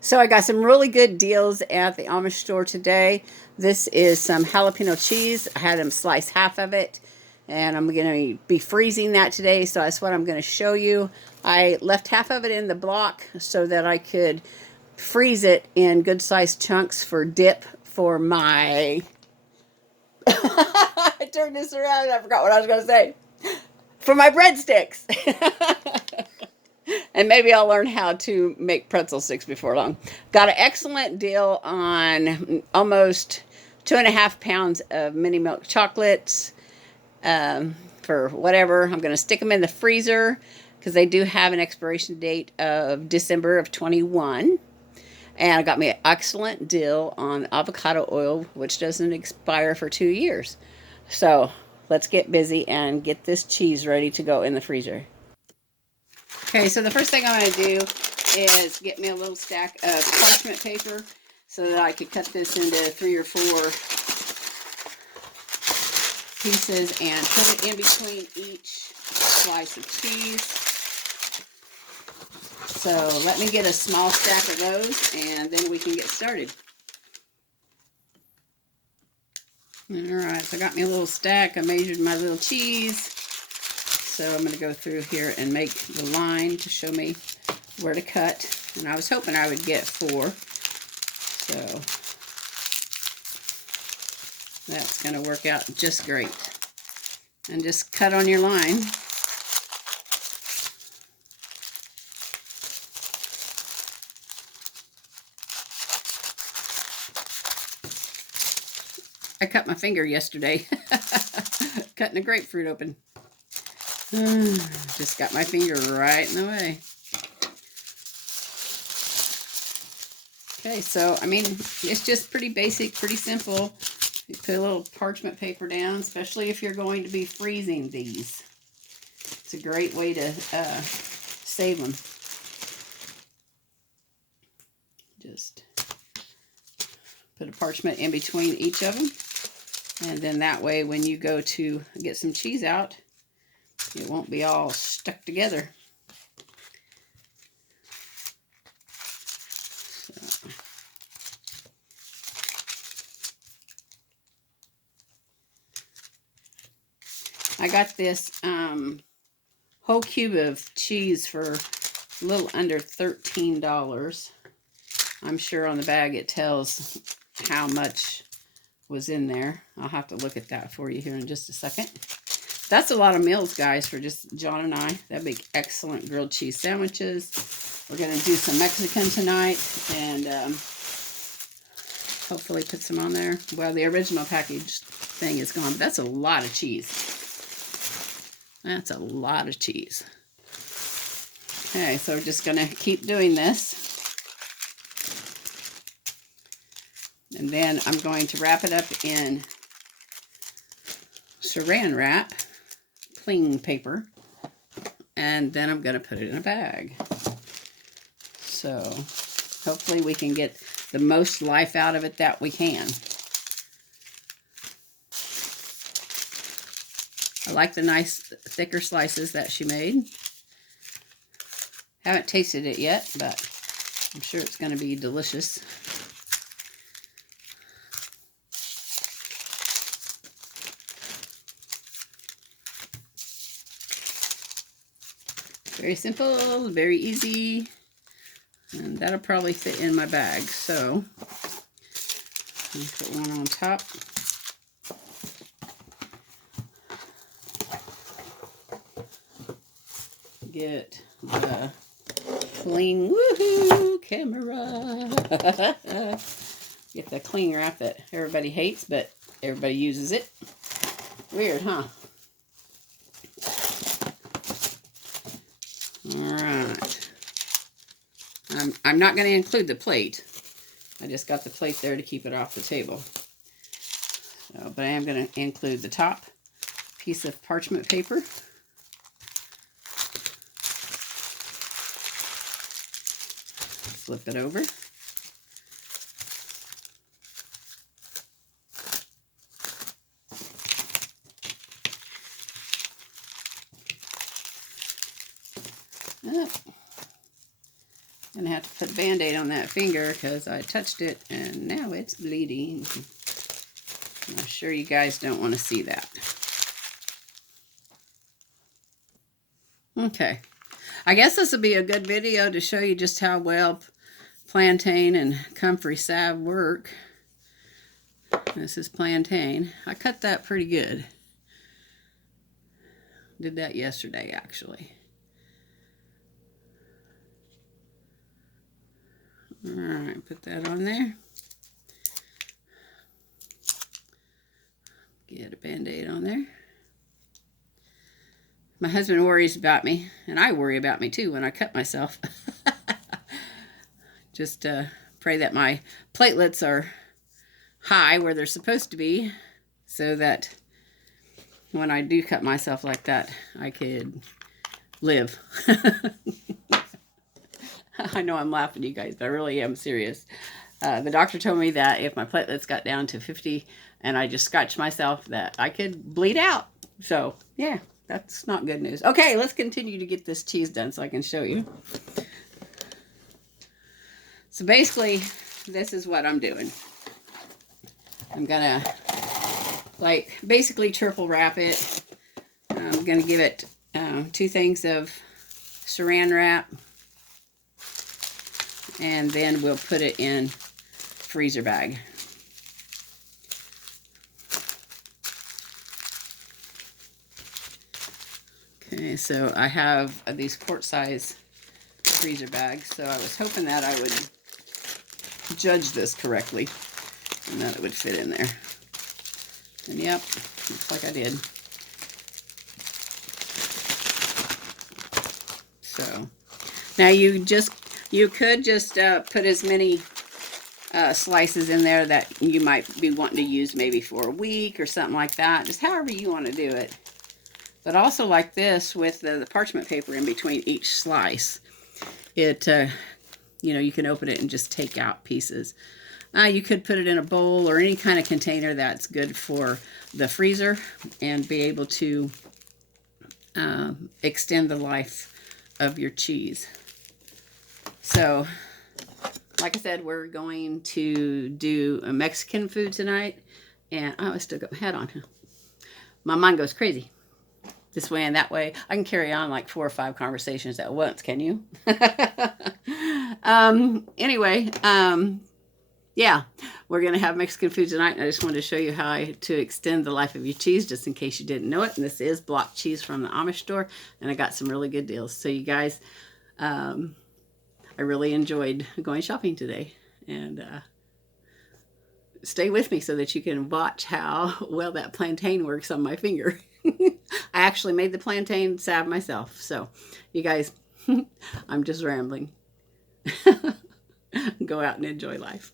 So I got some really good deals at the Amish store today. This is some jalapeno cheese. I had them slice half of it, and I'm going to be freezing that today, so that's what I'm going to show you. I left half of it in the block so that I could freeze it in good sized chunks for dip for my... I turned this around and I forgot what I was going to say. For my breadsticks. And maybe I'll learn how to make pretzel sticks before long. Got an excellent deal on almost 2.5 pounds of mini milk chocolates for whatever. I'm going to stick them in the freezer because they do have an expiration date of December of 21. And I got me an excellent deal on avocado oil, which doesn't expire for 2 years. So let's get busy and get this cheese ready to go in the freezer. Okay, so the first thing I'm going to do is get me a little stack of parchment paper so that I could cut this into 3 or 4 pieces and put it in between each slice of cheese. So let me get a small stack of those and then we can get started. Alright, so I got me a little stack. I measured my little cheese. So I'm going to go through here and make the line to show me where to cut. And I was hoping I would get 4. So that's going to work out just great. And just cut on your line. I cut my finger yesterday cutting a grapefruit open. Just got my finger right in the way. Okay, so I mean, it's just pretty basic, pretty simple. You put a little parchment paper down, especially if you're going to be freezing these. It's a great way to save them. Just put a parchment in between each of them. And then that way, when you go to get some cheese out, it won't be all stuck together. So. I got this whole cube of cheese for a little under $13. I'm sure on the bag it tells how much was in there. I'll have to look at that for you here in just a second. That's a lot of meals, guys, for just John and I. That'd be excellent grilled cheese sandwiches. We're going to do some Mexican tonight and hopefully put some on there. Well, the original package thing is gone, but that's a lot of cheese. That's a lot of cheese. Okay, so we're just going to keep doing this. And then I'm going to wrap it up in saran wrap, cling paper, and then I'm going to put it in a bag. So hopefully we can get the most life out of it that we can. I like the nice thicker slices that she made. Haven't tasted it yet, but I'm sure it's going to be delicious. Very simple, very easy, and that'll probably fit in my bag. So I'll put one on top. Get the cling, woohoo, camera. Get the cling wrap that everybody hates, but everybody uses it. Weird, huh? Alright. I'm not going to include the plate. I just got the plate there to keep it off the table. So, but I am going to include the top piece of parchment paper. Flip it over. Gonna have to put a Band-Aid on that finger because I touched it and now it's bleeding. I'm sure you guys don't want to see that. Okay. I guess this will be a good video to show you just how well Plaintain and Comfrey salve work. This is Plaintain. I cut that pretty good. Did that yesterday, actually. Alright, put that on there. Get a Band-Aid on there. My husband worries about me, and I worry about me too when I cut myself. Just pray that my platelets are high where they're supposed to be, so that when I do cut myself like that, I could live. I know I'm laughing at you guys, but I really am serious. The doctor told me that if my platelets got down to 50 and I just scratched myself, that I could bleed out. So, yeah, that's not good news. Okay, let's continue to get this cheese done so I can show you. So basically, this is what I'm doing. I'm gonna, like, basically triple wrap it. I'm gonna give it 2 things of saran wrap. And then we'll put it in freezer bag. Okay, so I have these quart size freezer bags, so I was hoping that I would judge this correctly and that it would fit in there. And yep, looks like I did. So now you could just put as many slices in there that you might be wanting to use maybe for a week or something like that. Just however you want to do it. But also like this with the parchment paper in between each slice. It, you know, you can open it and just take out pieces. You could put it in a bowl or any kind of container that's good for the freezer and be able to extend the life of your cheese. So, like I said, we're going to do a Mexican food tonight. And I still got my hat on. My mind goes crazy. This way and that way. I can carry on like 4 or 5 conversations at once, can you? Anyway, yeah, we're going to have Mexican food tonight. And I just wanted to show you how to extend the life of your cheese, just in case you didn't know it. And this is block cheese from the Amish store. And I got some really good deals. So you guys... I really enjoyed going shopping today, and stay with me so that you can watch how well that plantain works on my finger. I actually made the plantain salve myself, so you guys, I'm just rambling. Go out and enjoy life.